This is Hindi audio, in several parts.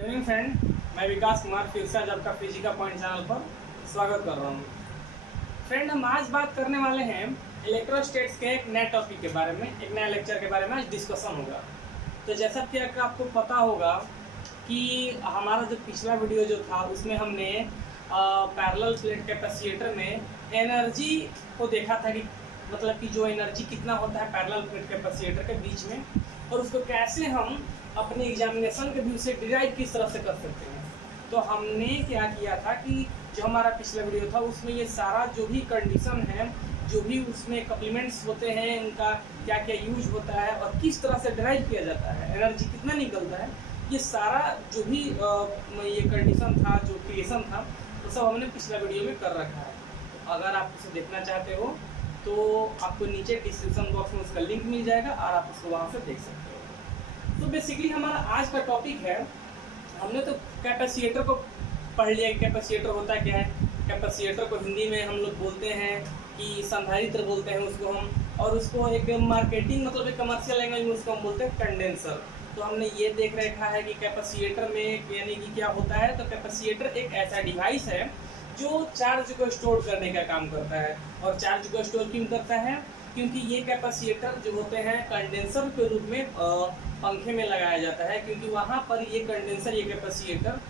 गुड इवनिंग फ्रेंड, मैं विकास कुमार फिर से आज आपका फिजिका पॉइंट चैनल पर स्वागत कर रहा हूँ। फ्रेंड, हम आज बात करने वाले हैं इलेक्ट्रोस्टेट्स के एक नए टॉपिक के बारे में, एक नया लेक्चर के बारे में आज डिस्कशन होगा। तो जैसा कि आपको पता होगा कि हमारा जो पिछला वीडियो जो था उसमें हमने पैरेलल प्लेट कैपेसिटर में एनर्जी को देखा था कि मतलब कि जो एनर्जी कितना होता है पैरेलल प्लेट कैपेसिटर के बीच में, और उसको कैसे हम अपने एग्जामिनेशन के व्यू से डिराइव किस तरह से कर सकते हैं। तो हमने क्या किया था कि जो हमारा पिछला वीडियो था उसमें ये सारा जो भी कंडीशन है, जो भी उसमें कप्लीमेंट्स होते हैं, उनका क्या क्या यूज होता है और किस तरह से डिराइव किया जाता है, एनर्जी कितना निकलता है, ये सारा जो भी ये कंडीशन था, जो क्रिएशन था, तो सब हमने पिछला वीडियो में कर रखा है। तो अगर आप उसे देखना चाहते हो तो आपको नीचे डिस्क्रिप्शन बॉक्स में उसका लिंक मिल जाएगा और आप उसको वहाँ से देख सकते हो। तो बेसिकली हमारा आज का टॉपिक है, हमने तो कैपेसिटर को पढ़ लिया। कैपेसिटर होता क्या है? कैपेसिटर को हिंदी में हम लोग बोलते हैं कि संधारित्र बोलते हैं उसको हम, और उसको एक मार्केटिंग मतलब एक कमर्शियल लैंग्वेज में उसको हम बोलते हैं कंडेंसर। तो हमने ये देख रखा है कि कैपेसिटर में यानी कि क्या होता है। तो कैपेसिटर एक ऐसा डिवाइस है जो चार्ज को स्टोर करने का काम करता है। और चार्ज को स्टोर क्यों करता है? क्योंकि ये कैपेसिटर जो होते हैं कंडेंसर के रूप में पंखे में लगाया जाता है, क्योंकि वहाँ पर ये कंडेंसर, ये कैपेसिटर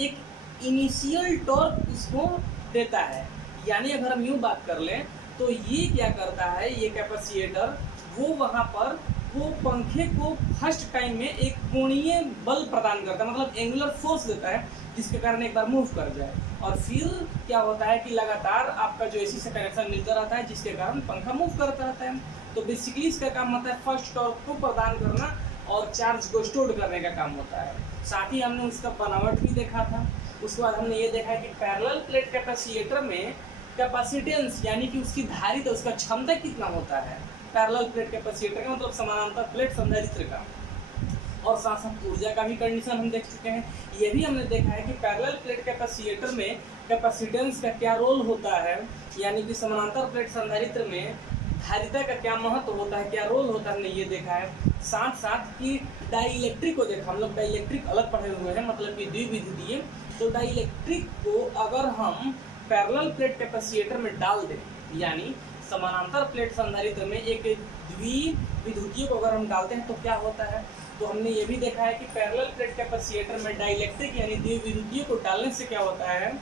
एक इनिशियल टॉर्क इसको देता है। यानी अगर हम यूँ बात कर लें तो ये क्या करता है, ये कैपेसिटर वो वहाँ पर वो पंखे को फर्स्ट टाइम में एक कोणीय बल प्रदान करता है, मतलब एंगुलर फोर्स देता है, जिसके कारण एक बार मूव कर जाए। और फिर क्या होता है कि लगातार आपका जो एसी से कनेक्शन मिलता रहता है, जिसके कारण पंखा मूव करता रहता है। तो बेसिकली इसका काम होता है फर्स्ट टॉर्क को प्रदान करना और चार्ज को स्टोर करने का काम होता है। साथ ही हमने उसका बनावट भी देखा था। उसके बाद हमने ये देखा है कि पैरेलल प्लेट कैपेसिटर में कैपेसिटेंस यानी कि उसकी धारिता, उसका क्षमता कितना होता है पैरेलल प्लेट कैपेसिटर का, मतलब समानांतर प्लेट संधारित्र का। और साथ साथ ऊर्जा का भी कंडीशन हम देख चुके हैं। ये भी हमने देखा है कि पैरेलल प्लेट कैपेसिटर में कैपेसिटेंस का क्या रोल होता है, यानी कि समानांतर प्लेट संधारित्र में धारिता का क्या महत्व होता है, क्या रोल होता है, हमने ये देखा है। साथ साथ कि डाइइलेक्ट्रिक को देखा, हम लोग डाइइलेक्ट्रिक अलग पढ़े हुए हैं, मतलब कि द्विविद्युतीय। तो डाइइलेक्ट्रिक को अगर हम पैरेलल प्लेट कैपेसिटर में डाल दें, यानी समानांतर प्लेट संधारित्र में एक द्विविद्युतीय को अगर हम डालते हैं तो क्या होता है। तो हमने ये भी देखा है कि पैरेलल प्लेट कैपेसिटर में डाइइलेक्ट्रिक यानी द्विविद्युतीय को डालने से क्या होता है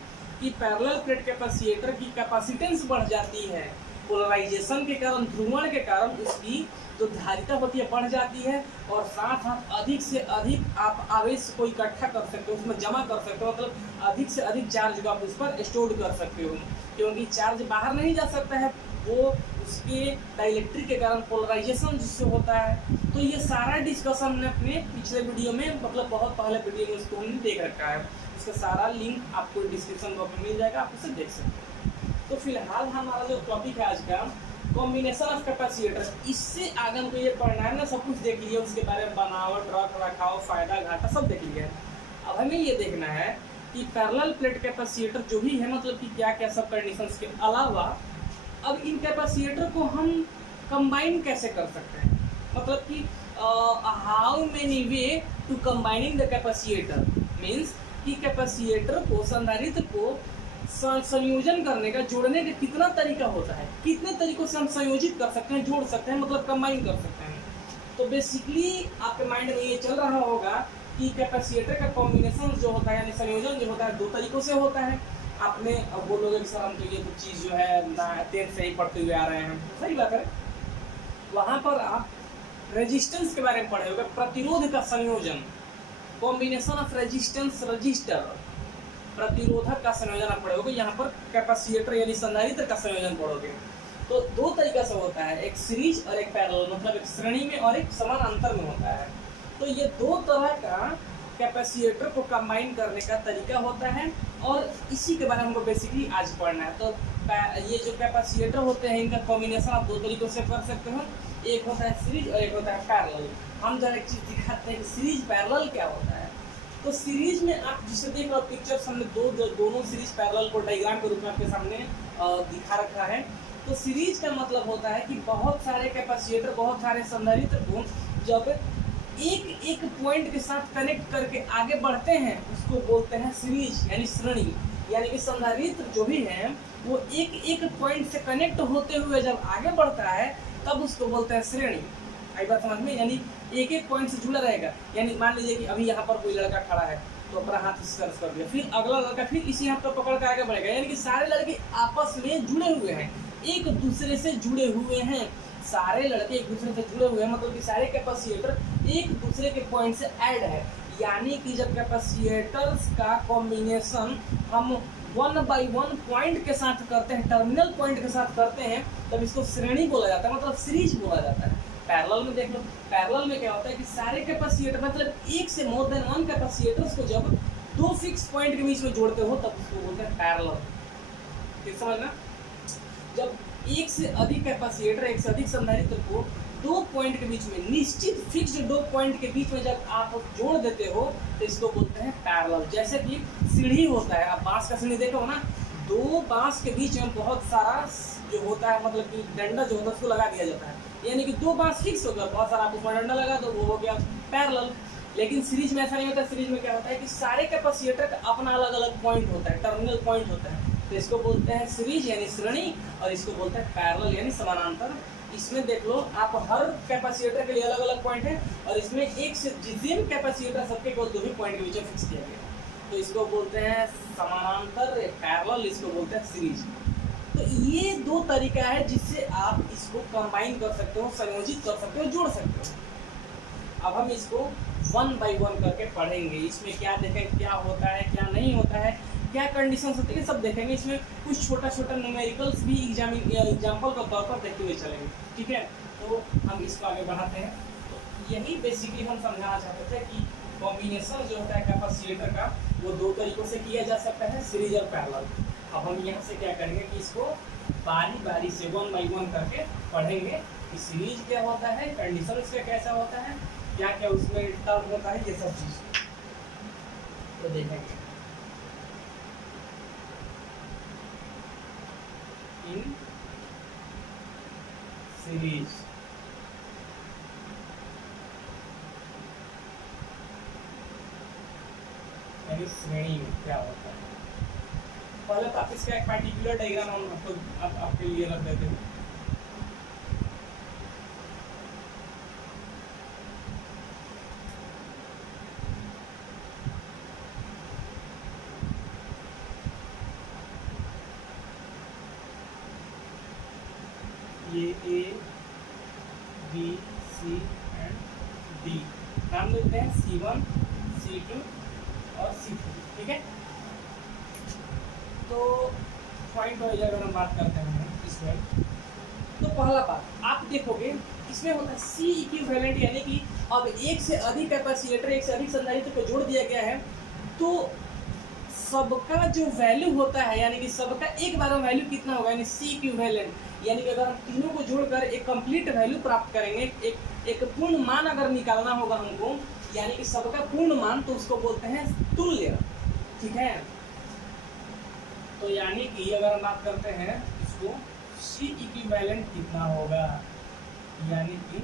कि पैरेलल प्लेट कैपेसिटर की कैपेसिटेंस बढ़ जाती है। पोलराइजेशन के कारण, ध्रुवण के कारण उसकी जो धारिता होती है बढ़ जाती है, और साथ साथ अधिक से अधिक आप आवेश को इकट्ठा कर सकते हो, उसमें जमा कर सकते हो, मतलब अधिक से अधिक चार्ज को आप उस पर स्टोर कर सकते हो, क्योंकि चार्ज बाहर नहीं जा सकता है, वो उसके डाइइलेक्ट्रिक के कारण पोलराइजेशन जिससे होता है। तो ये सारा डिस्कशन हमने अपने पिछले वीडियो में, मतलब बहुत पहले वीडियो में उसको हमने देख रखा है। उसका सारा लिंक आपको डिस्क्रिप्शन बॉक्स में मिल जाएगा, आप उसे देख सकते हैं। तो फिलहाल हमारा जो टॉपिक है आज का, कॉम्बिनेशन ऑफ कैपेसिटर, इससे आगे हमको ये पढ़ना है ना, सब कुछ देख लिया, उसके बारे में बनावट, रख रखाव, फायदा घाटा सब देख लिया है। अब हमें ये देखना है कि पैरेलल प्लेट कैपेसिटर जो भी है, मतलब कि क्या क्या सब कंडीशंस के अलावा अब इन कैपेसिटर को हम कंबाइन कैसे कर सकते हैं, मतलब कि how many way to combining the capacitor, means कि कैपेसिटर को, संधारित्र को संयोजन करने का, जोड़ने का कितना तरीका होता है, कितने तरीकों से हम संयोजित कर सकते हैं, जोड़ सकते हैं, मतलब कंबाइन कर सकते हैं। तो बेसिकली आपके माइंड में ये चल रहा होगा कि कैपेसिटर का कॉम्बिनेशन जो होता है यानी संयोजन जो होता है दो तरीकों से होता है। आपने अब बोलोगे कि सर हम तो ये तो चीज़ जो है 10th से ही पढ़ते हुए आ रहे हैं, सही बात है। वहाँ पर आप रेजिस्टेंस के बारे में पढ़े होंगे, प्रतिरोध का संयोजन, कॉम्बिनेशन ऑफ रेजिस्टेंस रजिस्टर, प्रतिरोधक का संयोजन आप पढ़ोगे। यहाँ पर कैपेसिटर यानी संधारित्र का संयोजन पढ़ोगे। तो दो तरीका से होता है, एक सीरीज और एक पैरेलल, मतलब एक श्रेणी में और एक समानांतर में होता है। तो ये दो तरह का कैपेसिटर को कंबाइन करने का तरीका होता है, और इसी के बारे में हमको बेसिकली आज पढ़ना है। तो ये जो कैपेसिटर होते हैं, इनका कॉम्बिनेशन आप दो तरीकों से कर सकते हो, एक होता है सीरीज और एक होता है पैरेलल। हम जरा एक चीज़ दिखाते हैं कि सीरीज पैरेलल क्या होता है। तो सीरीज में आप जिसे देख रहे हो पिक्चर्स, हमने दोनों सीरीज पैरेलल को डायग्राम के रूप में आपके सामने दिखा रखा है। तो सीरीज का मतलब होता है कि बहुत सारे कैपेसिटर, बहुत सारे संधारित्र को जब एक एक पॉइंट के साथ कनेक्ट करके आगे बढ़ते हैं उसको बोलते हैं सीरीज यानी श्रेणी। यानी कि संधारित्र जो भी है वो एक एक पॉइंट से कनेक्ट होते हुए जब आगे बढ़ता है तब उसको बोलते हैं श्रेणी। आई बात समझ में? यानी एक एक पॉइंट से जुड़ा रहेगा। यानी मान लीजिए कि अभी यहाँ पर कोई लड़का खड़ा है तो अपना हाथ इस तरफ कर दिया, फिर अगला लड़का फिर इसी हाथ पर पकड़ कर आगे बढ़ेगा। यानी कि सारे लड़के आपस में जुड़े हुए हैं, एक दूसरे से जुड़े हुए हैं। सारे लड़के एक दूसरे से जुड़े हुए हैं मतलब कि सारे कैपेसिटर एक दूसरे के पॉइंट से ऐड है। यानी कि जब कैपेसिटर्स का कॉम्बिनेशन हम 1 by 1 पॉइंट के साथ करते हैं, टर्मिनल पॉइंट के साथ करते हैं, तब इसको श्रेणी बोला जाता है, मतलब सीरीज बोला जाता है। पैरेलल में देख लो, पैरेलल में क्या होता है कि सारे कैपेसिटर मतलब एक से मोर देन वन कैपेसिटर्स को जब दो फिक्स पॉइंट के बीच में जोड़ते हो तब उसको बोलते हैं पैरेलल। ठीक समझना? जब एक से अधिक कैपेसिटर, एक से अधिक संधारित्र को दो पॉइंट के बीच में, निश्चित फिक्स्ड दो पॉइंट के बीच में जब आप जोड़ देते हो तो इसको बोलते हैं पैरेलल। जैसे कि सीढ़ी होता है, आप बांस का सीढ़ी देखो ना, दो बांस के बीच में बहुत सारा जो होता है मतलब कि डंडा जो होता है उसको लगा दिया जाता है। यानी कि दो बांस फिक्स हो गया, बहुत सारा आप उसमें डंडा लगा दो, वो हो गया पैरेलल। लेकिन सीरीज में ऐसा नहीं होता। सीरीज में क्या होता है कि सारे कैपेसिटर का अपना अलग अलग पॉइंट होता है, टर्मिनल पॉइंट होता है, तो इसको बोलते हैं सीरीज यानी श्रेणी, और इसको बोलते हैं पैरेलल यानी समानांतर। इसमें देख लो आप हर कैपेसिटर के लिए अलग अलग पॉइंट है, और इसमें एक से जितने कैपेसिटर सबके केवल दो ही पॉइंट के बीच में फिक्स किया गया, तो इसको बोलते हैं समानांतर पैरेलल, इसको बोलते हैं सीरीज। तो ये दो तरीका है जिससे आप इसको कंबाइन कर सकते हो, संयोजित कर सकते हो, जोड़ सकते हो। अब हम इसको 1 by 1 करके पढ़ेंगे। इसमें क्या देखें, क्या होता है, क्या नहीं होता है, क्या कंडीशन होती है, सब देखेंगे। इसमें कुछ छोटा छोटा न्यूमेरिकल्स भी एग्जाम्पल के तौर पर देखते हुए चलेंगे। ठीक है, तो हम इसको आगे बढ़ाते हैं। तो यही बेसिकली हम समझाना चाहते थे कि कॉम्बिनेशन जो होता है कैपेसिटर का वो दो तरीकों से किया जा सकता है, सीरीज और पैरेलल। अब हम यहाँ से क्या करेंगे कि इसको बारी बारी से 1 by 1 करके पढ़ेंगे कि सीरीज क्या होता है, कंडीशन इसका कैसा होता है, क्या क्या उसमें टर्म होता है, ये सब चीज तो देखेंगे। इन सीरीज यानी श्रेणी में क्या होता है। पहले तो आप इसका एक पार्टिकुलर डायग्राम हम आपके लिए रख देते हैं। ये A, B, C and D नाम देते हैं C1, C2 और C3। ठीक है, तो पॉइंट वाइज अगर हम बात करते हैं इसमें, तो पहला बात आप देखोगे इसमें होता है C इक्विवेलेंट, यानी कि अब एक से अधिक कैपेसिटर, एक से अधिक संधारित्र को जोड़ दिया गया है तो सबका जो वैल्यू होता है, यानी कि सबका एक बार में वैल्यू कितना होगा, यानी C इक्विवेलेंट। यानी कि अगर हम तीनों को जोड़कर एक कंप्लीट वैल्यू प्राप्त करेंगे, एक पूर्ण मान अगर निकालना होगा हमको, यानी कि सबका पूर्ण मान, तो उसको बोलते हैं तुल्य। ठीक है, तो यानी कि अगर हम बात करते हैं इसको C इक्विवेलेंट कितना होगा, यानी कि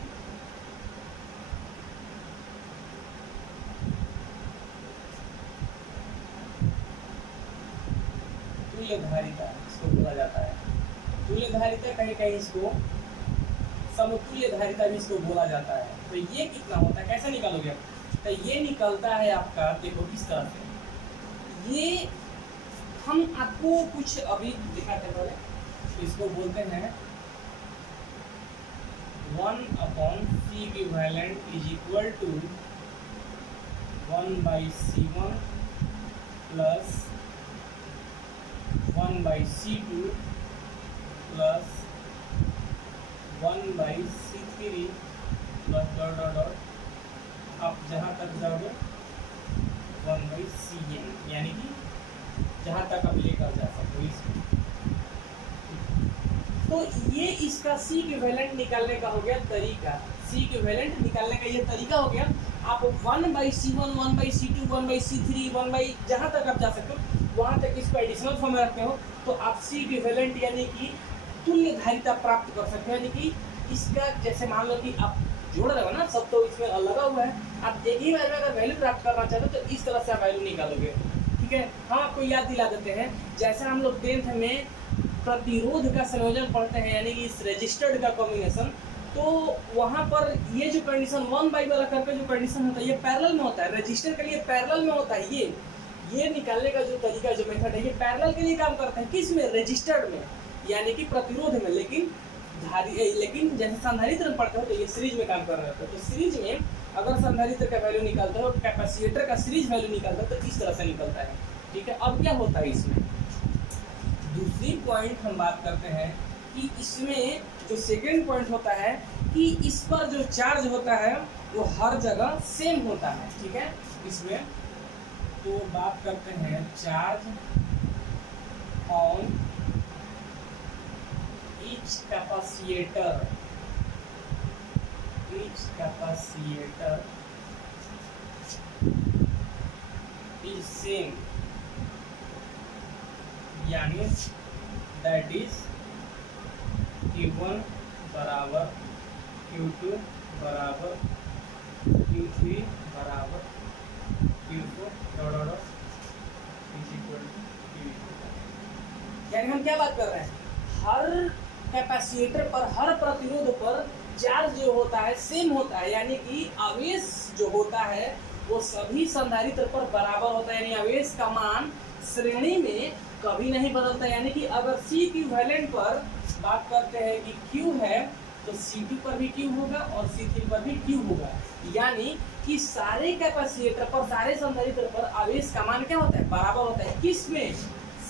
तुल्यधारिता इसको बोला जाता है। तुल्यधारिता कहीं कहीं इसको समतुल्य धारिता भी इसको बोला जाता है। तो ये कितना होता है, कैसे निकालोगे आप? तो ये निकलता है आपका, देखो किस तरह से, ये हम आपको कुछ अभी दिखाते हैं पहले। इसको बोलते हैं 1/C equivalent is equal to 1/C1 plus 1/C2 plus 1/C3 plus dot dot dot आप जहाँ तक जाओगे 1/Cn, यानी कि जहाँ तक आप लेकर जा सकते हो इसमें। तो ये इसका C इक्विवेलेंट निकालने का हो गया तरीका। C इक्विवेलेंट निकालने का ये तरीका हो गया। आप 1/C1, 1/C2, 1/C3, 1 जहाँ तक आप जा सकते हो वहाँ तक इसको एडिशनल फॉर्म में रखते हो, तो आप C इक्विवेलेंट यानी कि तुल्य धारिता प्राप्त कर सकते हो। यानी कि इसका जैसे मान लो कि आप जोड़ रहे हो ना, सब तो इसमें लगा हुआ है। आप एक ही बार में अगर वैल्यू प्राप्त करना चाहते हो तो इस तरह से आप वैल्यू निकालोगे, ठीक है। हम आपको याद दिला देते हैं, जैसे हम लोग 10th में प्रतिरोध का संयोजन पढ़ते हैं, यानी कि इस रजिस्टर्ड का कॉम्बिनेशन, तो वहाँ पर ये जो कंडीशन 1/1 करके जो कंडीशन होता है ये पैरेलल में होता है, रजिस्टर के लिए पैरेलल में होता है। ये निकालने का जो तरीका, जो मेथड है, ये पैरेलल के लिए काम करता है। किस में? रजिस्टर्ड में, यानी कि प्रतिरोध में। लेकिन जैसे संधारित्र में पढ़ते हो तो ये सीरीज में काम कर रहे होते हैं। तो सीरीज में अगर संधारित्र का वैल्यू निकालते हो, कैपेसिटर का सीरीज वैल्यू निकालते हो तो इस तरह से निकलता है, ठीक है। अब क्या होता है इसमें, दूसरी पॉइंट हम बात करते हैं कि इसमें जो सेकेंड पॉइंट होता है कि इस पर जो चार्ज होता है वो हर जगह सेम होता है, ठीक है। इसमें तो बात करते हैं charge on each capacitor is same, यानी दैट इज Q1 बराबर Q2 बराबर Q3 बराबर Q4 यानी हम क्या बात कर रहे हैं, हर कैपेसिटर पर, हर प्रतिरोध पर चार्ज जो होता है सेम होता है, यानी कि आवेश जो होता है वो सभी संधारित्र पर बराबर होता है, यानी आवेश का मान श्रेणी में कभी नहीं बदलता। यानी कि अगर C इक्विवेलेंट पर बात करते हैं कि Q है तो C2 पर भी Q होगा और C3 पर भी Q होगा, यानी कि सारे कैपेसिटर पर, सारे संधारित्र पर आवेश का मान क्या होता है, बराबर होता है। किस में?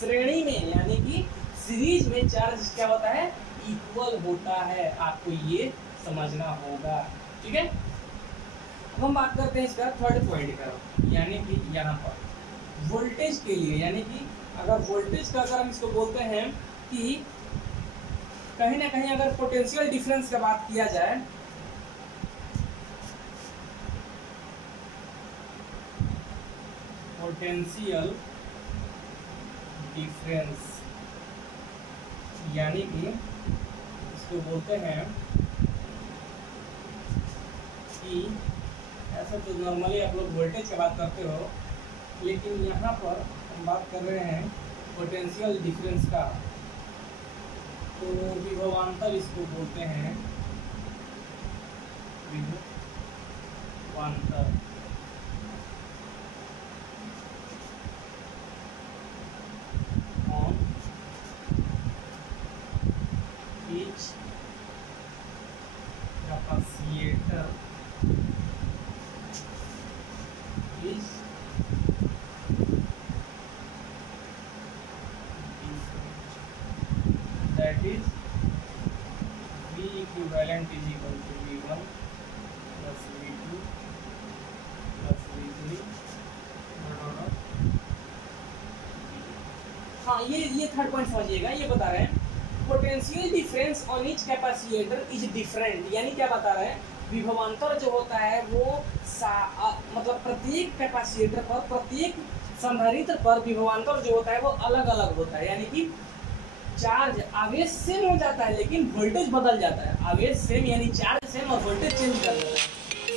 श्रेणी में, यानी कि सीरीज में चार्ज क्या होता है, इक्वल होता है। आपको ये समझना होगा, ठीक है। अब हम बात करते हैं इसका थर्ड पॉइंट का, यानी कि यहाँ पर वोल्टेज के लिए, यानी कि अगर वोल्टेज का अगर हम इसको बोलते हैं कि कहीं ना कहीं अगर पोटेंशियल डिफरेंस का बात किया जाए, पोटेंशियल डिफरेंस, यानी कि इसको बोलते हैं कि ऐसा तो नॉर्मली आप लोग वोल्टेज की बात करते हो, लेकिन यहाँ पर हम बात कर रहे हैं पोटेंशियल डिफरेंस का, तो विभवांतर इसको बोलते हैं, विभवांतर। On each capacitor is that is V equivalent is equal to V1 plus V2 plus V3। हाँ, ये थर्ड पॉइंट समझिएगा। ये बता रहे हैं potential difference on each capacitor is different, यानी क्या बता रहे हैं, विभवांतर जो होता है वो मतलब प्रत्येक कैपेसिटर पर, प्रत्येक संधारित्र पर विभवांतर जो होता है वो अलग अलग होता है। यानी कि चार्ज, आवेश सेम हो जाता है लेकिन वोल्टेज बदल जाता है। आवेश सेम यानी चार्ज सेम और वोल्टेज चेंज कर जाता है।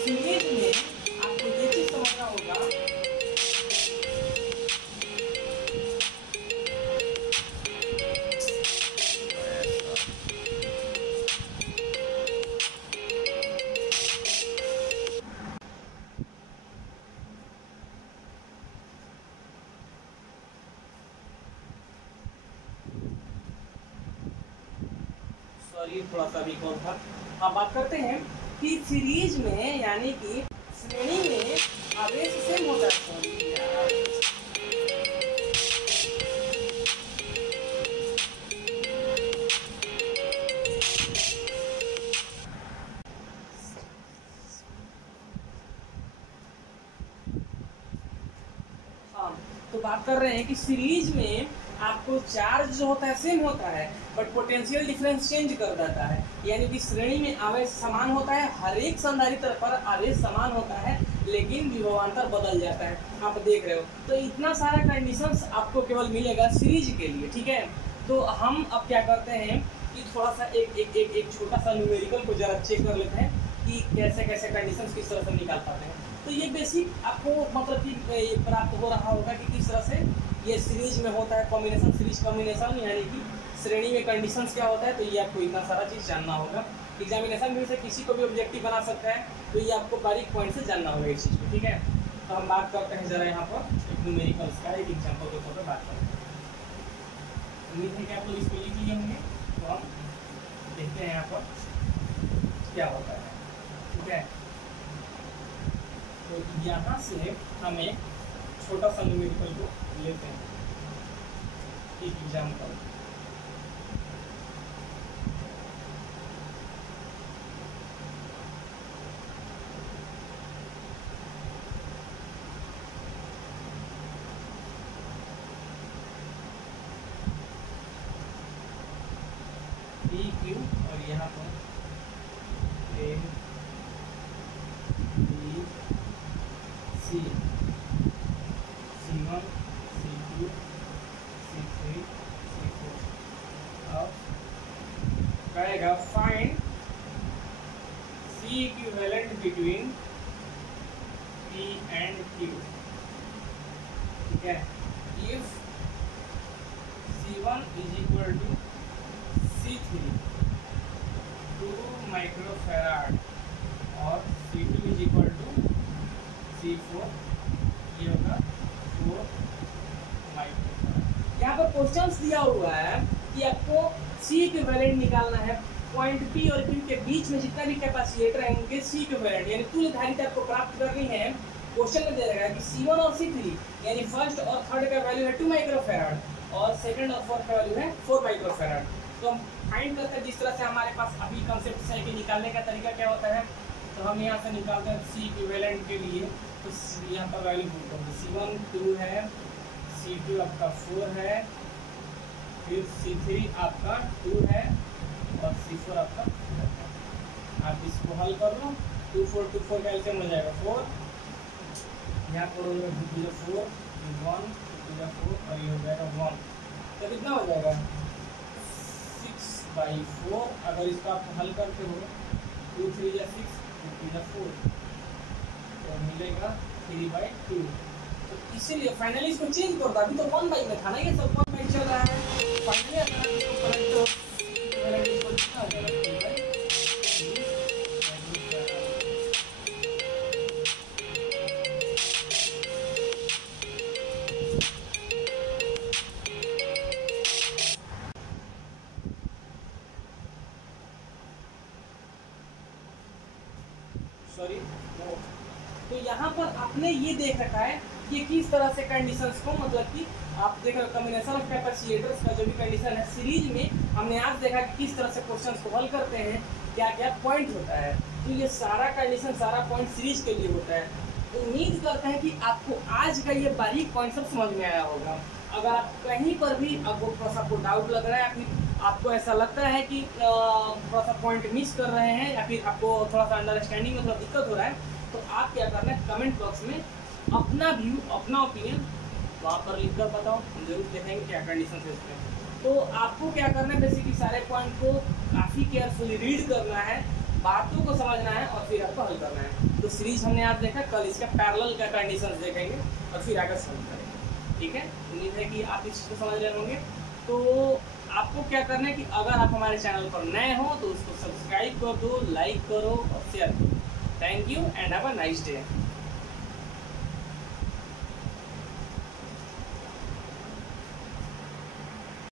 सीरीज में आपको ये चीज समझना होगा, सॉरी थोड़ा सा भी कौन था। अब बात करते हैं कि सीरीज में, यानी कि श्रेणी में आवेश सेम होता है। तो बात कर रहे हैं कि सीरीज में आपको चार्ज जो होता है सेम होता है, बट पोटेंशियल डिफरेंस चेंज कर देता है। यानी कि श्रेणी में आवेश समान होता है, हर एक संधारित्र पर आवेश समान होता है, लेकिन विभवांतर बदल जाता है। आप देख रहे हो, तो इतना सारा कंडीशंस आपको केवल मिलेगा सीरीज के लिए, ठीक है। तो हम अब क्या करते हैं कि थोड़ा सा एक छोटा सा न्यूमेरिकल को जरा चेक कर लेते हैं कि कैसे कैसे कंडीशंस किस तरह से निकाल पाते हैं। तो ये बेसिक आपको मतलब कि प्राप्त हो रहा होगा कि किस तरह से ये सीरीज में होता है कॉम्बिनेशन, सीरीज कॉम्बिनेशन, यानी कि श्रेणी में कंडीशंस क्या होता है। तो ये आपको इतना सारा चीज़ जानना होगा। एग्जामिनेशन में से किसी को भी ऑब्जेक्टिव बना सकता है, तो ये आपको बारीक पॉइंट से जानना होगा इस चीज़ को, ठीक है। तो हम बात करते हैं जरा यहाँ पर एक न्यूमेरिकल्स का एक एग्जाम्पल के तौर पर बात करते हैं। उम्मीद है कि आप लोग इसको लिख लिए होंगे। तो हम देखते हैं यहाँ पर क्या होता है, ठीक है। तो यहाँ से हम एक छोटा सा न्यूमेरिकल को लेते हैं, एक एग्जाम्पल। PQ और यहाँ पर A B C, C1 C2 C3 C4। अब कहेगा find C equivalent between P and Q, ठीक है। If C1 is equal to C3 2 microfarad और C2 is equal to C4, ये होगा 4 माइक्रोफैराड। यहाँ पर क्वेश्चंस दिया हुआ है कि आपको C इक्विवेलेंट निकालना है। पॉइंट P और Q के बीच में जितना भी कैपेसिटर है उनके C इक्विवेलेंट यानी तुल्यधारिता आपको प्राप्त करनी है। क्वेश्चन में दे रहेगा कि C1 और C3 यानी फर्स्ट और थर्ड का वैल्यू है 2 माइक्रोफैराड और सेकंड और फोर्थ का वैल्यू है 4 माइक्रोफैराड। तो हम फाइंड करते हैं जिस तरह से हमारे पास अभी कंसेप्ट है कि निकालने का तरीका क्या होता है। तो हम यहाँ से निकालते हैं C इक्विवेलेंट के लिए। तो यहाँ पर वैल्यू पुट करते हैं, C1 2 है, C2 आपका 4 है, फिर C3 आपका 2 है और C4 आपका 4 है। आप इसको हल कर लो, 2 4 2 4 का एलसीएम हो जाएगा 4, यहाँ पर होगा 2 4 1 2 4 और ये हो जाएगा 1। तो कितना हो जाएगा 6/4। अगर इसको आप हल करते हो 2 3 या 6 2 3 4 तो मिलेगा 3/2। तो इसीलिए फाइनली इसको चेंज कर दो। अभी तो 1/में था ना, ये सब 1/में चल रहा है। फाइनली अगर आप इसको करें तो इसको कितना आ जाएगा 3/2। सॉरी, तो यहाँ पर आपने ये देख रखा है कि किस तरह से कंडीशंस को मतलब कि आप देख रहे हो कॉम्बिनेशन ऑफ कैपेसिटर्स का जो भी कंडीशन है सीरीज में हमने आज देखा कि किस तरह से क्वेश्चंस को हल करते हैं, क्या क्या पॉइंट होता है। तो ये सारा कंडीशन सारा पॉइंट सीरीज के लिए होता है। उम्मीद करते हैं कि आपको आज का ये बारीक पॉइंट सब समझ में आया होगा। अगर आप कहीं पर भी आपको थोड़ा सा डाउट लग रहा है या फिर आपको ऐसा लगता है कि थोड़ा सा पॉइंट मिस कर रहे हैं या फिर आपको थोड़ा सा अंडरस्टैंडिंग में थोड़ा दिक्कत हो रहा है, तो आप क्या करना है कमेंट बॉक्स में अपना व्यू अपना ओपिनियन वहाँ पर लिख कर बताओ। हम जरूर देखेंगे क्या कंडीशन है इसमें। तो आपको क्या करना है बेसिकली सारे पॉइंट को काफ़ी केयरफुली रीड करना है, बातों को समझना है और फिर आपको हल करना है। तो सीरीज हमने आज देखा, कल इसका पैरेलल का कंडीशंस देखेंगे और फिर आगे सॉल्व करेंगे। ठीक है, उम्मीद है कि आप इस चीज़ को समझ रहे होंगे। तो आपको क्या करना है कि अगर आप हमारे चैनल पर नए हो तो उसको सब्सक्राइब कर दो, लाइक करो और शेयर करो। Thank you and have a nice day.